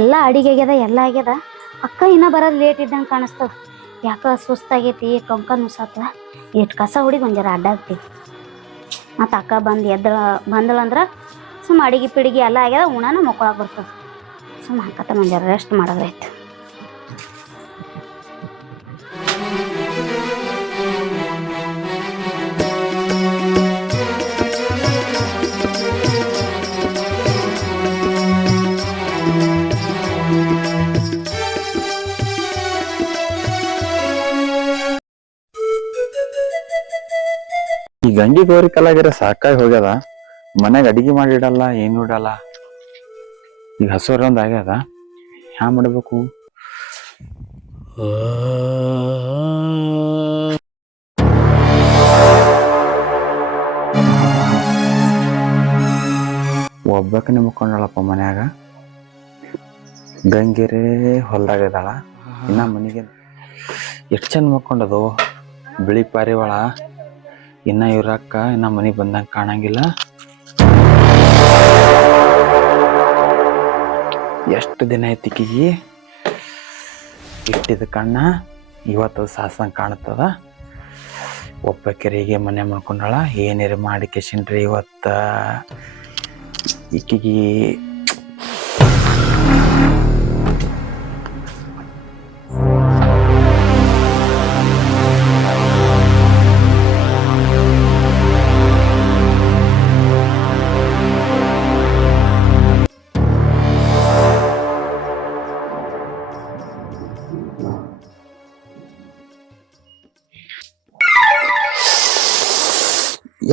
ಎಲ್ಲ ಅಡಿಗೆ ಆಗ್ಯದ ಎಲ್ಲ ಆಗ್ಯದ. ಅಕ್ಕ ಇನ್ನ ಬರೋದು ಲೇಟ್ ಇದ್ದಂಗೆ ಕಾಣಿಸ್ತದ. ಯಾಕ ಸುಸ್ತಾಗೈತಿ, ಕಂಕ ನುಸಾತ. ಎಷ್ಟು ಕಸ ಹುಡುಗಿ ಒಂದು ಜರ ಅಡ್ಡಾಗ್ತೀವಿ. ಮತ್ತು ಅಕ್ಕ ಬಂದಳಂದ್ರೆ ಸುಮ್ಮ ಅಡಿಗೆ ಪಿಡಿಗೆ ಎಲ್ಲ ಆಗ್ಯದ, ಉಣಾನ ಮಕ್ಕಳಾಗ ಬರ್ತದೆ. ಸುಮ್ಮ ಹಾಕತ್ತ ಒಂದು ಜರ ರೆಸ್ಟ್ ಮಾಡೋದ್ರಾಯ್ತು. ಈ ಗಂಗಿ ಗೌರಿ ಕಲಾಗಿರ ಸಾಕಾಗಿ ಹೋಗ್ಯದ. ಮನ್ಯಾಗ ಅಡಿಗೆ ಮಾಡಿಡಲ್ಲ, ಏನು ಇಡಲ್ಲ. ಈಗ ಹಸುರೊಂದ್ ಆಗ್ಯದ, ಹ್ಯಾ ಮಾಡ್ಬೇಕು? ಒಬ್ಬಕನೆ ಮುಕ್ಕೊಂಡಳಪ್ಪ ಮನ್ಯಾಗ. ಗಂಗಿರೇ ಹೊಲ್ದಾಗಿದ್ದಾಳ, ಇನ್ನ ಮನೆಗೆ ಎಷ್ಟು ಚಂದ ಮುಕ್ಕೊಂಡದು. ಬಿಳಿ ಪಾರಿವಾಳ. ಇನ್ನ ಇವ್ರಕ್ಕ ಇನ್ನ ಮನೆಗೆ ಬಂದಂಗ ಕಾಣಂಗಿಲ್ಲ. ಎಷ್ಟು ದಿನ ಐತಿಕಿಗಿ ಇಟ್ಟಿದ ಕಣ್ಣ ಇವತ್ತು ಸಾಸಂಗ್ ಕಾಣುತ್ತದ. ಒಬ್ಬಕೆರಿಗೆ ಮನೆ ಮಾಡ್ಕೊಂಡಾಳ. ಏನೇರು ಮಾಡಿ ಕೆಸಿನ್ರಿ ಇವತ್ತ ಈಕಿಗಿ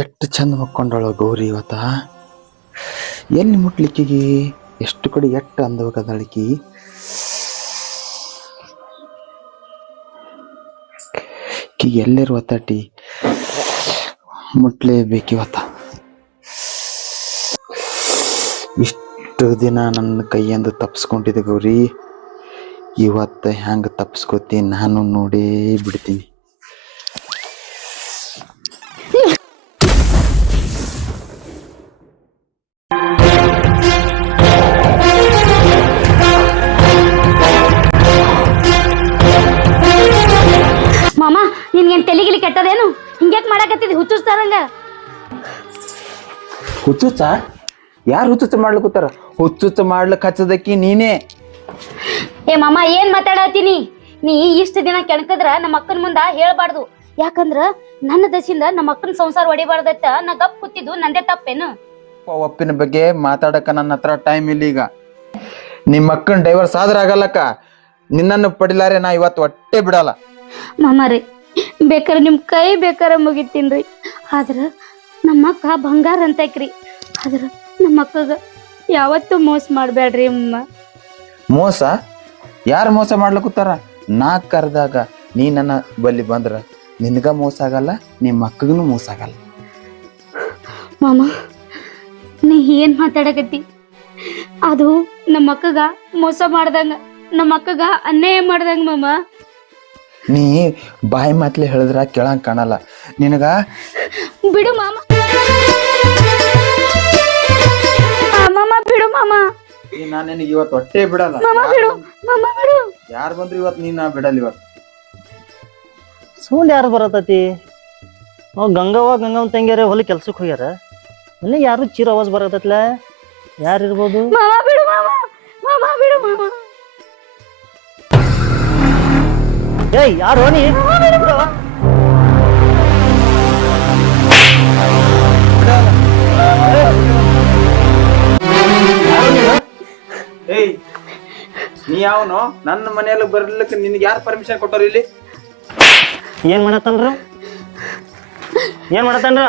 ಎಷ್ಟು ಚಂದ ಮಕ್ಕೊಂಡಳು ಗೌರಿ ಇವತ್ತ. ಎಲ್ಲಿ ಮುಟ್ಲಿಕ್ಕಿಗಿ ಎಷ್ಟು ಕಡೆ ಎಷ್ಟು ಅಂದಬೇಕದಳಿಕಿ. ಈಕಿಗೆ ಎಲ್ಲರೂ ಒತ್ತಾಟಿ ಮುಟ್ಲೇಬೇಕಿವತ್ತ. ಇಷ್ಟು ದಿನ ನನ್ನ ಕೈಯಿಂದ ತಪ್ಪಿಸ್ಕೊಂಡಿದ್ದೆ ಗೌರಿ. ಇವತ್ತ ಹೆಂಗ ತಪ್ಪಿಸ್ಕೋತೀನಿ ನಾನು ನೋಡೇ ಬಿಡ್ತೀನಿ. ಮಾಮ ನಿನ್ಗೇನು ತೆಲಿಗಿಲಿ ಕೆಟ್ಟದೇನು? ಹಿಂಗ್ಯಾಕೆ ಮಾಡಾಕತ್ತಿದ್ದಿ ಹುಚ್ಚುಸ್ತಾರಂಗ? ಹುಚ್ಚುಚ್ಚ? ಯಾರು ಹುಚ್ಚುಚ್ಚ ಮಾಡ್ಲಿಕ್ಕೂತಾರ? ಹುಚ್ಚುಚ್ಚ ಮಾಡ್ಲಿಕ್ಕೆ ಹಚ್ಚದಕ್ಕಿ ನೀನೇ. ಏ ಮಾಮ ಏನ್ ಮಾತಾಡತ್ತೀನಿ? ನೀ ಇಷ್ಟು ದಿನ ಕೆಣಕದ್ರ ನಮ್ಮ ಅಕ್ಕನ ಮುಂದ ಹೇಳ್ಬಾರ್ದು. ಯಾಕಂದ್ರ ನನ್ನ ದಶಿಂದ ನಮ್ಮ ಅಕ್ಕನ ಸಂಸಾರ ಹೊಡಿಬಾರ್ದತ್ತ ನಾ ಗಪ್ ಕೂತಿದ್ದು ನಂದೇ ತಪ್ಪೇನು? ಒಪ್ಪಿನ ಬಗ್ಗೆ ಮಾತಾಡಕ ನನ್ನ ಹತ್ರ ಟೈಮ್ ಇಲ್ಲ ಈಗ. ನಿಮ್ಮ ಅಕ್ಕನ ಡೈವರ್ಸ್ ಆದ್ರ ಆಗಲ್ಲಕ್ಕ. ನಿನ್ನನ್ನು ಪಡಿಲಾರೆ ನಾ ಇವತ್ತು ಹೊಟ್ಟೆ ಬಿಡಲ್ಲ. ಮಾಮಾರಿ ಬೇಕಾರ ನಿಮ್ ಕೈ ಬೇಕಾರ ಮುಗಿತೀನ್ರಿ. ಆದ್ರ ನಮ್ಮ ಅಕ್ಕ ಬಂಗಾರ ಅಂತೈಕ್ರಿ. ಆದ್ರ ನಮ್ಮ ಅಕ್ಕಗ ಯಾವತ್ತೂ ಮೋಸ ಮಾಡ್ಬೇಡ್ರಿ ಅಮ್ಮ. ಮೋಸ? ಯಾರು ಮೋಸ ಮಾಡ್ಲಕೂತಾರ? ನಾ ಕರೆದಾಗ ನೀ ನನ್ನ ಬಲ್ಲಿ ಬಂದ್ರ ನಿನಗ ಮೋಸ ಆಗಲ್ಲ, ನಿಮ್ಮ ಅಕ್ಕಗೂ ಮೋಸ ಆಗಲ್ಲ. ಮಾಮ ನೀ ಏನ್ ಮಾತಾಡಕತ್ತಿ? ಅದು ನಮ್ಮ ಅಕ್ಕಗ ಮೋಸ ಮಾಡ್ದಂಗ, ನಮ್ಮ ಅಕ್ಕಗ ಅನ್ಯಾಯ ಮಾಡ್ದಂಗ ಮಾಮ. ನೀ ಬಾಯಿ ಮಾತ್ಲೆ ಹೇಳಿದ್ರ ಕೇಳಂಗ್ ಕಾಣಲ್ಲ ನಿನಗ. ಬಿಡು ಮಾಮ. ಮಾಮ ಬಿಡು ಮಾಮ. ನಾನು ನಿನಗೆ ಇವತ್ತು ಹೊಟ್ಟೆ ಬಿಡಲ್ಲ. ಮಾಮ ಬಿಡು, ಮಾಮ ಬಿಡು. ಯಾರು ಬಂದ್ರು ಇವತ್ತು ನೀನ್ ಬಿಡಲ್ಲ. ಇವತ್ತು ಸೌಂಡ್ ಯಾರು ಬರತೈತಿ? ಅವ್ ಗಂಗವ್ವ ತಂಗಿಯರ ಹೊಲ ಕೆಲ್ಸಕ್ಕೆ ಹೋಗ್ಯಾರ. ಮನೆಗೆ ಯಾರು ಚೀರ ಆವಾಜ್ ಬರತೈತ್ಲ? ಯಾರಿರ್ಬೋದು? ಮಾಮ ಬಿಡು ಮಾಮ, ಮಾಮ ಬಿಡು ಮಾಮ. ಏಯ್ ಯಾರು ನೀ? ಏಯ್ ನೀ ಯಾವನು? ನನ್ನ ಮನೆಯಲ್ಲಿ ಬರ್ಲಿಕ್ಕೆ ನಿನ್ಗೆ ಯಾರು ಪರ್ಮಿಷನ್ ಕೊಟ್ಟವ್ರು ಇಲ್ಲಿ? ಏನ್ ಮಾಡತ್ತನ್ರ? ಏನ್ ಮಾಡತ್ತನ್ರ?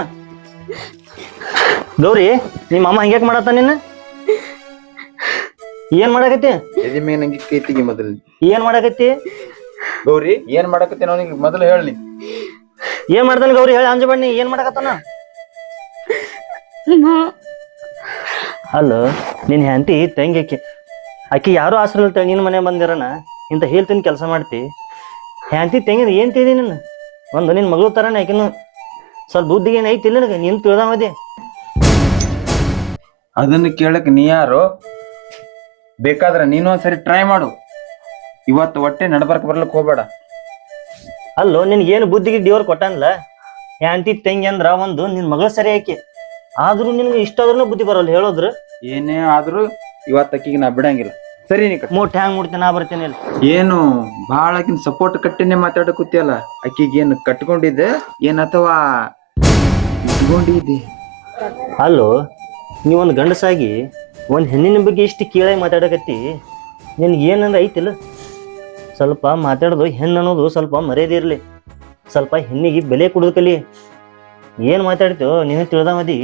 ಗೌರಿ ನಿಮ್ಮ ಅಮ್ಮ ಹಿಂಗ್ಯಾಕ್ ಮಾಡತ್ತ? ನಿನ್ನ ಏನ್ ಮಾಡಕತ್ತಿ? ಎದಿ ಮೇಲೆ ನಂಗೆ ಕೈತಿಗೆ ಮೊದಲು ಏನ್ ಮಾಡಕತ್ತಿ? ಗೌರಿ ಏನ್ ಮಾಡಕತ್ತಿ ಅವನಿಗೆ ಮೊದಲು ಹೇಳಿ. ಏನ್ ಮಾಡ್ತಾನ ಗೌರಿ? ಹೇಳಿ ಅಂಜಬಣ್ಣಿ. ಏನ್ ಮಾಡಕತ್ತಾನ? ಅಲ್ಲ ನಿನ್ ಹೆಂಡತಿ ತಂಗಿ ಆಕಿ ಯಾರು ಆಸರ ಇಲ್ತಾಳೆ. ನಿನ್ನ ಮನೆ ಬಂದಿರೋಣ ಇಂತ ಹೇಳ್ತೀನಿ ಕೆಲಸ ಮಾಡ್ತಿ. ಹೆಂಡತಿ ತಂಗಿ ಏನ್ ತಿಳಿ ನಿನ್ನ? ಒಂದು ನಿನ್ ಮಗಳು ತರಾನ ಆಕಿನು ಸ್ವಲ್ಪ ಬುದ್ಧಿಗೆ ಏನ್ ಐತಿ? ನನಗೆ ನೀನ್ ತಿಳ್ದಾಮದಿ. ಅದನ್ನ ಕೇಳಕ್ ನೀ ಯಾರು? ಬೇಕಾದ್ರೆ ನೀನು ಒಂದ್ಸರಿ ಟ್ರೈ ಮಾಡು. ಇವತ್ತು ಹೊಟ್ಟೆ ನಡ್ಬರ್ಕ್ ಬರ್ಲಕ್ ಹೋಗ್ಬೇಡ. ಅಲ್ಲೋ ನಿನ್ಗೇನು ಬುದ್ಧಿಗೆ ದೇವ್ರು ಕೊಟ್ಟನ್ಲ. ಹ್ಯಾಂತಿ ತಂಗಿ ಅಂದ್ರ ಒಂದು ನಿನ್ ಮಗಳ ಸರಿ ಆಕಿ, ಆದ್ರೂ ನಿನ್ಗೆ ಇಷ್ಟಾದ್ರೂ ಬುದ್ಧಿ ಬರಲ್ಲ ಹೇಳೋದ್ರ. ಏನೇ ಆದ್ರೂ ಇವತ್ತು ಅಕ್ಕಿಗೆ ನಾ ಬಿಡಂಗಿಲ್ಲ. ಸರಿ ನೀ ಮೂಟ್ ಹ್ಯಾಂಗ್ ಮುಡ್ತೀನಿ ನಾ ಬರ್ತೀನಿ ಅಲ್ಲಿ. ಏನು ಭಾಳ ಆಕಿನ ಸಪೋರ್ಟ್ ಕಟ್ಟಿನೇ ಮಾತಾಡಕೂತಿಯಲ್ಲ. ಅಕ್ಕಿಗೆ ಏನು ಕಟ್ಕೊಂಡಿದ್ದೆ ಏನ್ ಅಥವಾ ಇಟ್ಕೊಂಡಿದ್ದೆ? ಅಲ್ಲೋ ನೀವೊಂದು ಗಂಡಸಾಗಿ ಒಂದು ಹೆಣ್ಣಿನ ಬಗ್ಗೆ ಇಷ್ಟು ಕೀಳಾಗಿ ಮಾತಾಡಕತ್ತಿ, ನಿನ್ಗೆ ಏನಂದ್ರೆ ಐತಿಲ್ಲ. ಸ್ವಲ್ಪ ಮಾತಾಡೋದು ಹೆಣ್ಣು ಅನ್ನೋದು ಸ್ವಲ್ಪ ಮರ್ಯಾದೆ ಇರಲಿ. ಸ್ವಲ್ಪ ಹೆಣ್ಣಿಗೆ ಬೆಲೆ ಕೊಡೋದು ಕಲಿ. ಏನು ಮಾತಾಡ್ತೀವೋ ನೀನು ತಿಳಿದ ಮದಿ.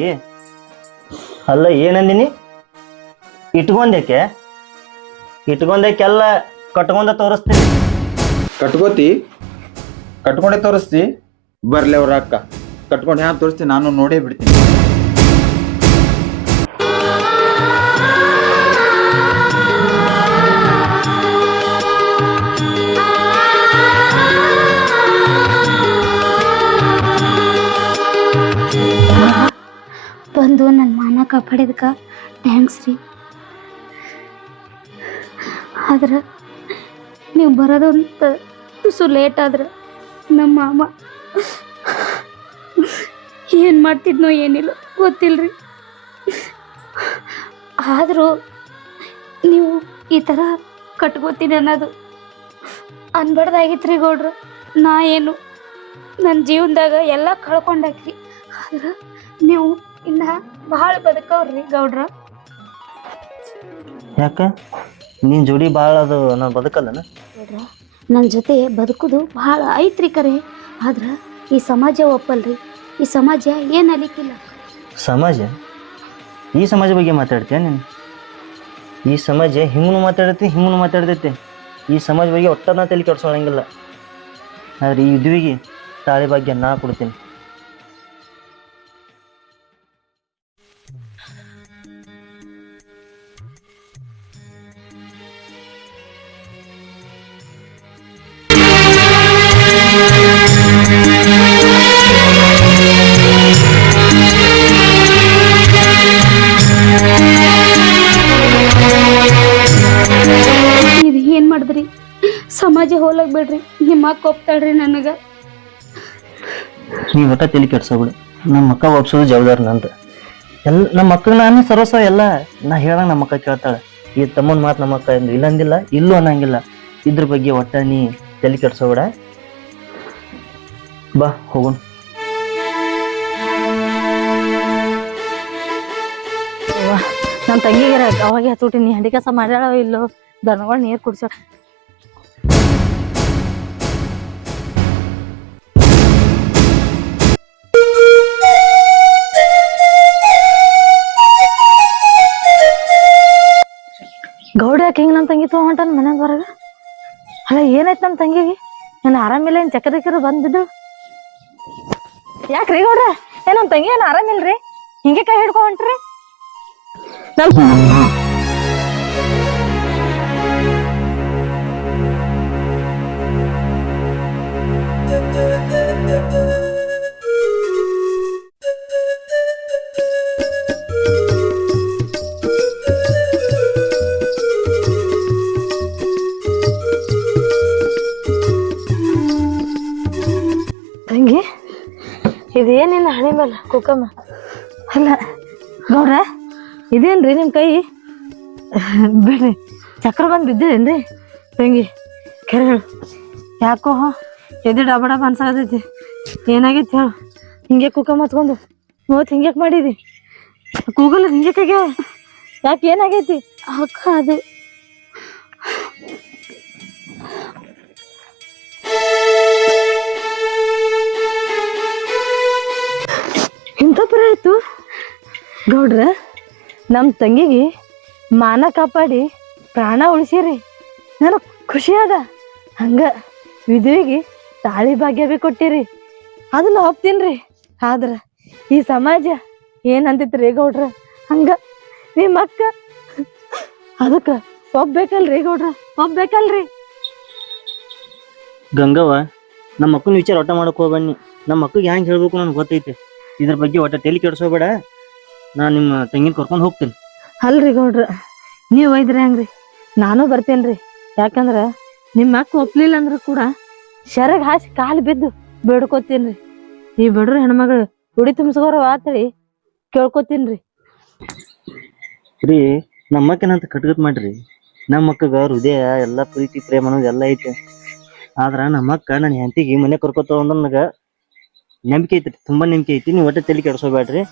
ಅಲ್ಲ ಏನಂದಿನಿ? ಇಟ್ಕೊಂಡಕ್ಕೆಲ್ಲ ಕಟ್ಕೊಂಡ ತೋರಿಸ್ತೀನಿ. ಕಟ್ಕೊಂಡೇ ತೋರಿಸ್ತಿ? ಬರ್ಲಿ ಅವ್ರ ಅಕ್ಕ ಕಟ್ಕೊಂಡು ಹ್ಯಾಂಗ ತೋರಿಸ್ತೀನಿ, ನಾನು ನೋಡೇ ಬಿಡ್ತೀನಿ. ಬಂದು ನನ್ನ ಮಾನ ಕಾಪಾಡಿದಕ್ಕೆ ಥ್ಯಾಂಕ್ಸ್ ರೀ. ಆದ್ರೆ ನೀವು ಬರೋದಂತ ತುಸು ಲೇಟ್ ಆದ್ರೆ ನಮ್ಮ ಮಾಮ ಏನು ಮಾಡ್ತಿದ್ನೋ ಏನಿಲ್ಲ ಗೊತ್ತಿಲ್ಲರಿ. ಆದರೂ ನೀವು ಈ ಥರ ಕಟ್ಕೋತೀನಿ ಅನ್ನೋದು ಅನ್ಬಾರ್ದಾಗಿತ್ತು ರೀ ಗೌಡ್ರ. ನಾ ಏನು ನನ್ನ ಜೀವನದಾಗ ಎಲ್ಲ ಕಳ್ಕೊಂಡಾಕ್ರಿ. ಆದ್ರೆ ನೀವು ಇನ್ನ ಭಾಳ ಬದುಕವ್ರಿ ಗೌಡ್ರ. ಯಾಕ ನಿನ್ ಜೋಡಿ ಭಾಳ ಅದು ನಾ ಬದುಕಲ್ಲನ? ಗೌಡ್ರ ನನ್ನ ಜೊತೆ ಬದುಕುದು ಭಾಳ ಐತ್ರಿ ಕರೆ. ಆದ್ರೆ ಈ ಸಮಾಜ ಒಪ್ಪಲ್ರಿ. ಈ ಸಮಾಜ ಏನು ಅಲಿಕ್ಕಿಲ್ಲ. ಸಮಾಜ? ಈ ಸಮಾಜ ಬಗ್ಗೆ ಮಾತಾಡ್ತೀಯ ನೀನು? ಈ ಸಮಾಜ ಹಿಂಗೂ ಮಾತಾಡ್ತೈತೆ. ಈ ಸಮಾಜ ಬಗ್ಗೆ ಒಟ್ಟನ್ನ ತಲೆ ಕೆಡ್ಸೋಳಂಗಿಲ್ಲ. ಆದ್ರೆ ಈ ವಿಧವಿಗೆ ತಾಳಿ ಭಾಗ್ಯ ನಾ ಕೊಡ್ತೀನಿ. ಇದು ಏನು ಮಾಡಿದ್ರಿ? ಸಮಾಜ ಹೋಲಕ್ ಬಿಡ್ರಿ. ನಿಮ್ಮ ಅಕ್ಕ ಒಪ್ತಾಳ್ರಿ ನನಗೆ. ನೀವು ಒಟ್ಟ ತಲೆ ಕೆಡ್ಸೋಬಿಡು. ನಮ್ಮ ಅಕ್ಕ ಒಪ್ಸೋದು ಜವಾಬ್ದಾರಿ ನಂದು. ನಮ್ಮ ಅಕ್ಕಗೆ ನಾನು ಸರ್ವಸ್ವ ಎಲ್ಲ ನಾ ಹೇಳಂಗ ನಮ್ಮ ಅಕ್ಕ ಕೇಳ್ತಾಳೆ. ಈ ತಮ್ಮನ ಮಾತು ನಮ್ಮ ಅಕ್ಕ ಎಂದು ಇಲ್ಲಂದಿಲ್ಲ, ಇಲ್ಲೂ ಅನ್ನಂಗಿಲ್ಲ. ಇದ್ರ ಬಗ್ಗೆ ಒಟ್ಟ ನೀ ತಲೆ ಕೆಡ್ಸೋಬಿಡ. ಬಾ ಹೋಗೋಣ. ನಮ್ಮ ತಂಗಿಗೆ ಅವಾಗ ಹತ್ತುಟ್ಟಿ ನೀ ಹಂಡಿ ಕೆಲಸ ಮಾಡ್ಯಾಳ ಇಲ್ಲೋ, ದನಗಳು ನೀರು ಕುಡ್ಸ್ಯಾಳ. ಗೌಡ ಯಾಕೆ ಹಿಂಗೆ ನಮ್ಮ ತಂಗಿ ತೊಗೊಂಟಾನ ಮನ್ಯಾಗ ಬರಾಗ? ಅಲ್ಲ ಏನಾಯ್ತು ನಮ್ಮ ತಂಗಿಗೆ? ನಾನು ಆರಾಮಿಲ್ಲ, ಏನು ಚಕ್ರ ಬಂದ್ಬಿದ್ದು? ಯಾಕ್ರಿ ಗೌಡ್ರ? ನಮ್ಮ ತಂಗಿ ಏನು ಆರಾಮಿಲ್ರಿ? ಹಿಂಗೆ ಕೈ ಹಿಡ್ಕೊ ಹೊಂಟ್ರಿ? ತಂಗಿ ಇದೇನಿಲ್ಲ ಹಣೆ ಮೇಲೆ ಕುಕ್ಕಮ್ಮ. ಅಲ್ಲ ಗೌಡ್ರ ಇದೇನ್ರಿ ನಿಮ್ಮ ಕೈ? ಬಿಡ್ರಿ, ಚಕ್ರ ಬಂದು ಬಿದ್ದಿರೇನ್ರಿ ತಂಗಿ? ಕರೆ ಹೇಳು, ಯಾಕೋ ಎದೆ ಡಬ ಡಬ ಅನ್ಸಾಕತೈತಿ. ಏನಾಗೈತಿ ಹೇಳು? ಹಿಂಗೆ ಕುಕ್ಕಮ್ಮ ಹತ್ಕೊಂಡು ಮೂವತ್ತು ಹಿಂಗ್ಯಾಕೆ ಮಾಡಿದಿ? ಕೂಗಲ್ಲ ಹಿಂಗೆ ಕೈಗೆ ಯಾಕೆ? ಏನಾಗೈತಿ? ಅಕ್ಕ ಅದು ಇಂಥ ಪರ ಆಯ್ತು ಗೌಡ್ರ. ನಮ್ಮ ತಂಗಿಗೆ ಮಾನ ಕಾಪಾಡಿ ಪ್ರಾಣ ಉಳಿಸಿರಿ. ನನಗೆ ಖುಷಿ ಅದ. ಹಂಗ ವಿಧವಿಗೆ ತಾಳಿ ಭಾಗ್ಯ ಭೀ ಕೊಟ್ಟಿರಿ, ಅದನ್ನ ಒಪ್ತೀನಿ ರೀ. ಆದ್ರೆ ಈ ಸಮಾಜ ಏನಂತೈತ್ರಿ ಗೌಡ್ರ? ಹಂಗ ನಿಮ್ಮ ಅಕ್ಕ ಅದಕ್ಕೆ ಒಪ್ಬೇಕಲ್ರಿ ಗೌಡ್ರ? ಒಪ್ಬೇಕಲ್ರಿ? ಗಂಗವ್ವ, ನಮ್ಮ ಅಕ್ಕನ ವಿಚಾರ ಒಟ್ಟ ಮಾಡಕ್ ಹೋಗ್ಬನ್ನಿ. ನಮ್ಮ ಅಕ್ಕಗೆ ಹೆಂಗೆ ಹೇಳ್ಬೇಕು ನನಗೆ ಗೊತ್ತೈತೆ. ಇದ್ರ ಬಗ್ಗೆ ಒಟ್ಟ ತಲೆ ಕೆಡ್ಸೋಬೇಡ. ನಾನು ನಿಮ್ಮ ತಂಗಿನ ಕರ್ಕೊಂಡು ಹೋಗ್ತೀನಿ. ಅಲ್ರಿ ಗೌಡ್ರ, ನೀವು ಒಯ್ದ್ರಿ ಹೆಂಗ್ರಿ? ನಾನು ಬರ್ತೇನ್ರಿ. ಯಾಕಂದ್ರ ನಿಮ್ಮ ಅಕ್ಕ ಒಪ್ಲಿಲ್ಲ ಅಂದ್ರ ಕೂಡ ಶರಗ್ ಹಾಸಿ ಕಾಲು ಬಿದ್ದು ಬೇಡ್ಕೋತೀನ್ರಿ. ಈ ಬಡ್ರ ಹೆಣ್ಮಗಳು ಉಡಿ ತುಂಬಿಸ್ಕೋರವ ಅಂತೇಳಿ ಕೇಳ್ಕೊತೀನ್ರಿ. ರೀ ನಮ್ಮ ಅಕ್ಕನಂತ ಕಟ್ಗತ್ ಮಾಡ್ರಿ. ನಮ್ಮ ಅಕ್ಕಗ ಹೃದಯ ಎಲ್ಲಾ ಪ್ರೀತಿ ಪ್ರೇಮ ಅನ್ನೋದು ಎಲ್ಲ ಐತೆ. ಆದ್ರ ನಮ್ಮ ಅಕ್ಕ ನನ್ನ ಹೆಂಡತಿಗೆ ಮನೆ ಕರ್ಕೊತ ಅಂದ್ರ ನನಗ ನಂಬಿಕೆ ಐತ್ರಿ, ತುಂಬಾ ನಂಬಿಕೆ ಐತಿ. ನೀವು ಒಟ್ಟೆ ತಲೆ ಕೆಡ್ಸೋಬ್ಯಾಡ್ರಿ.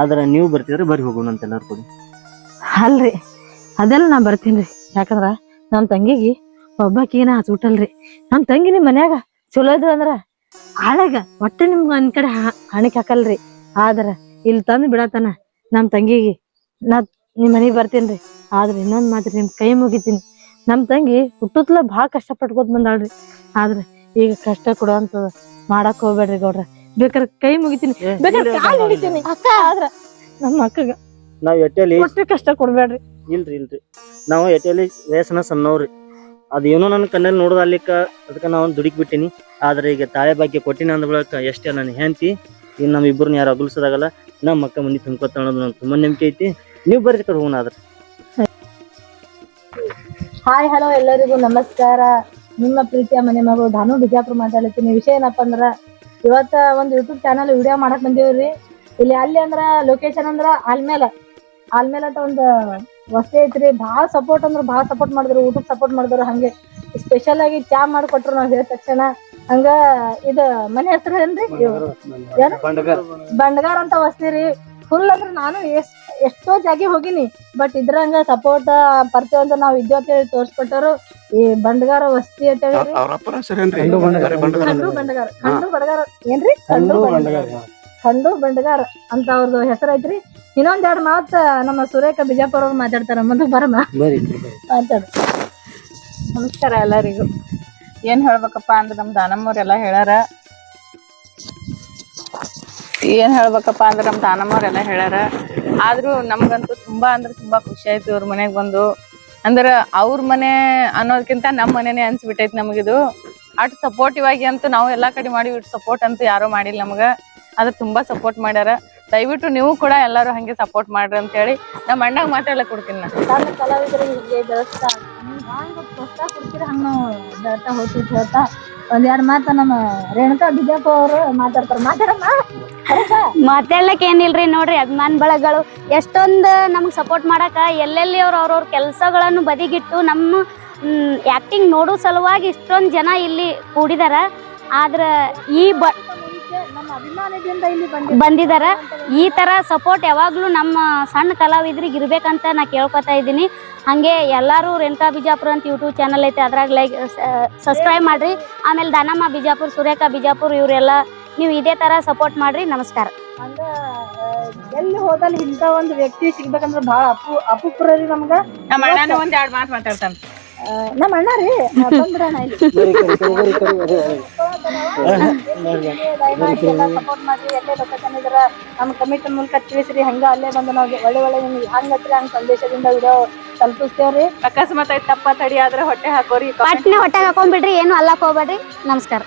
ಆದ್ರ ನೀವು ಬರ್ತಿದ್ರೆ ಬರ್ರಿ ಹೋಗೋಣ ಅಂತ ಎಲ್ಲಾರು ಕೂಡಿ. ಅಲ್ರಿ ಅದೆಲ್ಲ ನಾ ಬರ್ತೀನ್ರಿ. ಯಾಕಂದ್ರ ನಮ್ ತಂಗಿಗೆ ಒಬ್ಬಾಕಿನ ಹಚ್ಬಿಟ್ಟಲ್ರಿ. ನಮ್ ತಂಗಿ ನಿಮ್ ಮನ್ಯಾಗ ಚಲೋ ಇದ್ರು ಅಂದ್ರ ಆಳಾಗ ಒಟ್ಟೆ ನಿಮ್ಗ ಒಂದ್ ಕಡೆ ಹಣಿಕ್ ಹಾಕಲ್ರಿ. ಆದ್ರ ಇಲ್ಲಿ ತಂದ್ ಬಿಡತನ ನಮ್ ತಂಗಿಗೆ ನಾ ನಿಮ್ ಮನೆಗ್ ಬರ್ತೇನ್ರಿ. ಆದ್ರ ಇನ್ನೊಂದ್ ಮಾತ್ರ ನಿಮ್ ಕೈ ಮುಗಿತೀನಿ. ನಮ್ ತಂಗಿ ಹುಟ್ಟುತ್ಲ ಭಾಳ ಕಷ್ಟ ಪಟ್ಕೋತ ಬಂದಾಳ್ರಿ. ಆದ್ರ ಈಗ ಕಷ್ಟ ಕೊಡುವಂತದ ಮಾಡಕ್ ಹೋಗ್ಬೇಡ್ರಿ ಗೌಡ್ರ. ಬೇಕಾದ್ರೆ ಕೈ ಮುಗಿತೀನಿ, ಬೇಕಾದ್ರೆ ಕಾಲ್ ಹಿಡಿತೀನಿ ಅಕ್ಕ. ಆದ್ರ ನಮ್ಮ ಅಕ್ಕಗ ನಾವ್ ಎಟ್ಟೆಲಿ ಒಟ್ಟೆ ಕಷ್ಟ ಕೊಡ್ಬೇಡ್ರಿ. ಇಲ್ರಿ ನಾವು ಎಟ್ಟೆಲಿ ವಯಸ್ಸನ ಸಣ್ಣವ್ರಿ. ಅದೇನೋ ನನ್ನ ಕಣ್ಣಲ್ಲಿ ನೋಡೋದು ಅಲ್ಲಿಕ್ಕ ಅದಕ್ಕೆ ನಾವು ದುಡುಕ್ ಬಿಟ್ಟಿನಿ. ಆದ್ರೆ ಈಗ ತಾಳೆ ಭಾಗ್ಯ ಕೊಟ್ಟಿನ ಅಂದ ಬಳಕ ಎಷ್ಟೇ ನನ್ನ ಹೆಂಡತಿ ಇನ್ನು ನಮ್ಮ ಇಬ್ಬರನ್ನ ಯಾರು ಅಗಲ್ಸೋದಾಗಲ್ಲ. ನಮ್ಮ ಅಕ್ಕ ಮಂದಿ ತುಂಬ್ಕೊತ ಅನ್ನೋದು ನಂಗೆ ತುಂಬಾ ನಂಬಿಕೆ ಐತಿ. ನೀವು ಬರ್ರಿ ಕಡೆ ಹೋಗೋಣ. ಆದ್ರೆ ಹಾಯ್ ಹಲೋ ಎಲ್ಲರಿಗೂ ನಮಸ್ಕಾರ. ನಿಮ್ಮ ಪ್ರೀತಿಯ ಮನೆ ಮಗಳು ಧಾನು ಬಿಜಾಪುರ ಮಾತಾಡ್ತೀನಿ. ವಿಷಯ ಏನಪ್ಪಾ ಅಂದ್ರ ಇವತ್ತ ಒಂದ್ ಯೂಟ್ಯೂಬ್ ಚಾನಲ್ ವಿಡಿಯೋ ಮಾಡಕ್ ಬಂದಿವ್ರಿ. ಇಲ್ಲಿ ಅಲ್ಲಿ ಅಂದ್ರ ಲೊಕೇಶನ್ ಅಂದ್ರ ಆಲ್ಮೇಲ ಅಂತ ಒಂದ್ ವಸ್ತಿ ಐತ್ರಿ. ಭಾಳ ಸಪೋರ್ಟ್ ಅಂದ್ರ ಭಾಳ ಸಪೋರ್ಟ್ ಮಾಡಿದ್ರು, ಊಟಕ್ಕೆ ಸಪೋರ್ಟ್ ಮಾಡಿದ್ರು. ಹಂಗೆ ಸ್ಪೆಷಲ್ ಆಗಿ ಚಾ ಮಾಡಿಕೊಟ್ರು ನಾವ್ ಹೇಳಿದ ತಕ್ಷಣ. ಹಂಗ ಇದ ಮನೆ ಹೆಸರು ಏನ್ರಿ? ಬಂಡಗಾರ್ ಅಂತ ವಸ್ತಿ ರೀ. ಫುಲ್ ಅಂದ್ರ ನಾನು ಎಷ್ಟೋ ಜಾಗಿ ಹೋಗಿನಿ, ಬಟ್ ಇದ್ರಂಗ ಸಪೋರ್ಟ್ ಪರಿಚಯ ಅಂತ ನಾವ್ ಇದ್ಯೋತಿ ತೋರ್ಸ್ಕೊಟ್ಟರು. ಈ ಬಂಡಗಾರ ವಸ್ತಿ ಅಂತ ಹೇಳಿ ಖಂಡು ಬಂಡಗಾರ ಅಂತ ಅವ್ರದ್ದು ಹೆಸರು ಐತ್ರಿ. ಇನ್ನೊಂದ್ ಎರಡ್ ಮಾತ್ ನಮ್ಮ ಸುರೇಖ ಬಿಜಾಪುರ ಅವ್ರು ಮಾತಾಡ್ತಾರ. ಮುಂದೆ ಬರಮ್ಮ ಮಾತಾಡ. ನಮಸ್ಕಾರ ಎಲ್ಲರಿಗೂ. ಏನ್ ಹೇಳ್ಬೇಕಪ್ಪ ಅಂದ್ರೆ ನಮ್ ದಾನಮ್ಮವ್ರೆಲ್ಲ ಹೇಳ್ಯಾರ. ಆದ್ರೂ ನಮ್ಗಂತೂ ತುಂಬಾ ಅಂದ್ರೆ ತುಂಬಾ ಖುಷಿ ಆಯ್ತು ಇವ್ರ ಮನೆಗ್ ಬಂದು. ಅಂದ್ರ ಅವ್ರ ಮನೆ ಅನ್ನೋದಕ್ಕಿಂತ ನಮ್ ಮನೆನೇ ಅನ್ಸ್ಬಿಟ್ಟೈತಿ ನಮಗಿದು. ಅಟ್ ಸಪೋರ್ಟಿವ್ ಆಗಿ ಅಂತೂ ನಾವು ಎಲ್ಲಾ ಕಡೆ ಮಾಡಿ ಇಟ್ ಸಪೋರ್ಟ್ ಅಂತೂ ಯಾರು ಮಾಡಿಲ್ಲ ನಮ್ಗ. ಅದ್ರ ತುಂಬಾ ಸಪೋರ್ಟ್ ಮಾಡ್ಯಾರ. ದಯವಿಟ್ಟು ನೀವು ಕೂಡ ಎಲ್ಲಾರು ಹಂಗೆ ಸಪೋರ್ಟ್ ಮಾಡ್ರಿ ಅಂತ ಹೇಳಿ ನಮ್ಮ ಅಣ್ಣಾಗ ಮಾತಾಡ್ಲಕ್ ಕೊಡ್ತೀನಿ. ಸಣ್ಣ ಕಲಾವಿದರಿಗೆ ಬೆಳೆಸ್ತಾ ಪ್ರೋತ್ಸಾಹ ಕೊಡ್ತೀರ ಹಂಗ ಬೆಳ್ತಾ ಹೋಗ್ತಿತ್ತು ಹೇಳ್ತಾ ಒಂದ್ ಎರಡ್ ಮಾತ ನಮ್ಮ ರೇಣುಕಾ ಬಿಜಾಪುರ ಅವರು ಮಾತಾಡ್ತಾರ. ಮಾತಾಡಮ್ಮ. ಮಾತಾಡ್ಲಕ್ ಏನಿಲ್ರಿ. ನೋಡ್ರಿ ಅಭಿಮಾನ ಬಳಗಗಳು ಎಷ್ಟೊಂದ್ ನಮ್ಗ್ ಸಪೋರ್ಟ್ ಮಾಡಾಕ ಎಲ್ಲೆಲ್ಲಿ ಅವ್ರವ್ರ ಕೆಲಸಗಳನ್ನು ಬದಿಗಿಟ್ಟು ನಮ್ಮ ಆಕ್ಟಿಂಗ್ ನೋಡೋ ಸಲುವಾಗಿ ಇಷ್ಟೊಂದ್ ಜನ ಇಲ್ಲಿ ಕೂಡಿದಾರ. ಆದ್ರ ಈ ನಮ್ಮ ಅಭಿಮಾನದಿಂದ ಇಲ್ಲಿ ಬಂದಿದಾರ. ಈ ತರ ಸಪೋರ್ಟ್ ಯಾವಾಗ್ಲೂ ನಮ್ಮ ಸಣ್ಣ ಕಲಾವಿದ್ರಿಗೆ ಇರ್ಬೇಕಂತ ನಾ ಕೇಳ್ಕೊತಾ ಇದ್ದೀನಿ. ಹಂಗೆ ಎಲ್ಲಾರು ರೇಣುಕಾ ಬಿಜಾಪುರ ಅಂತ ಯೂಟ್ಯೂಬ್ ಚಾನಲ್ ಐತೆ, ಅದ್ರಾಗ ಲೈಕ್ ಸಬ್ಸ್ಕ್ರೈಬ್ ಮಾಡ್ರಿ. ಆಮೇಲೆ ದಾನಮ್ಮ ಬಿಜಾಪುರ, ಸುರೇಖಾ ಬಿಜಾಪುರ ಇವರೆಲ್ಲ ನೀವು ಇದೇ ತರ ಸಪೋರ್ಟ್ ಮಾಡ್ರಿ. ನಮಸ್ಕಾರ. ಹಂಗ ಎಲ್ಲಿ ಹೋದಲ್ಲಿ ಇಂಥ ಒಂದು ವ್ಯಕ್ತಿ ಸಿಗ್ಬೇಕಂದ್ರ ಭಾಳ ಅಪುಪ್ರಿ ನಮ್ಗ. ನಮ್ಮ ಅಣ್ಣನ ಒಂದ್ ಎರಡ್ ಮಾತು ಮಾತಾಡ್ತಾನ. ನಮ್ಮ ಅಣ್ಣ ರೀ ಬಂದ್ರಣ್ಣ ಇಲ್ಲಿ ಸಪೋರ್ಟ್ ಮಾಡ್ರಿ. ಎಲ್ಲೇ ಲೊಕೇಶನ್ ಇದ್ರ ನಮ್ಮ ಕಮಿಟಿ ಮೂಲಕ ತಿಳಿಸ್ರಿ. ಹಂಗ ಅಲ್ಲೇ ಬಂದು ನಾವು ಒಳ್ಳೆ ನಿಮ್ಗೆ ಹಂಗತ್ರಿ ಹಂಗ ಸಂದೇಶದಿಂದ ವಿಡಿಯೋ ತಲುಪಿಸ್ತೇವ್ರಿ. ಅಕಸ್ಮಾತ್ ತಪ್ಪ ತಡಿ ಆದ್ರೆ ಹೊಟ್ಟೆ ಹಾಕೋರಿ. ಪಟ್ನೆ ಹೊಟ್ಟೆ ಹಾಕೊಂಡ್ಬಿಡ್ರಿ, ಏನು ಅಲ್ಲಕ್ ಹೋಗ್ಬೇಡ್ರಿ. ನಮಸ್ಕಾರ.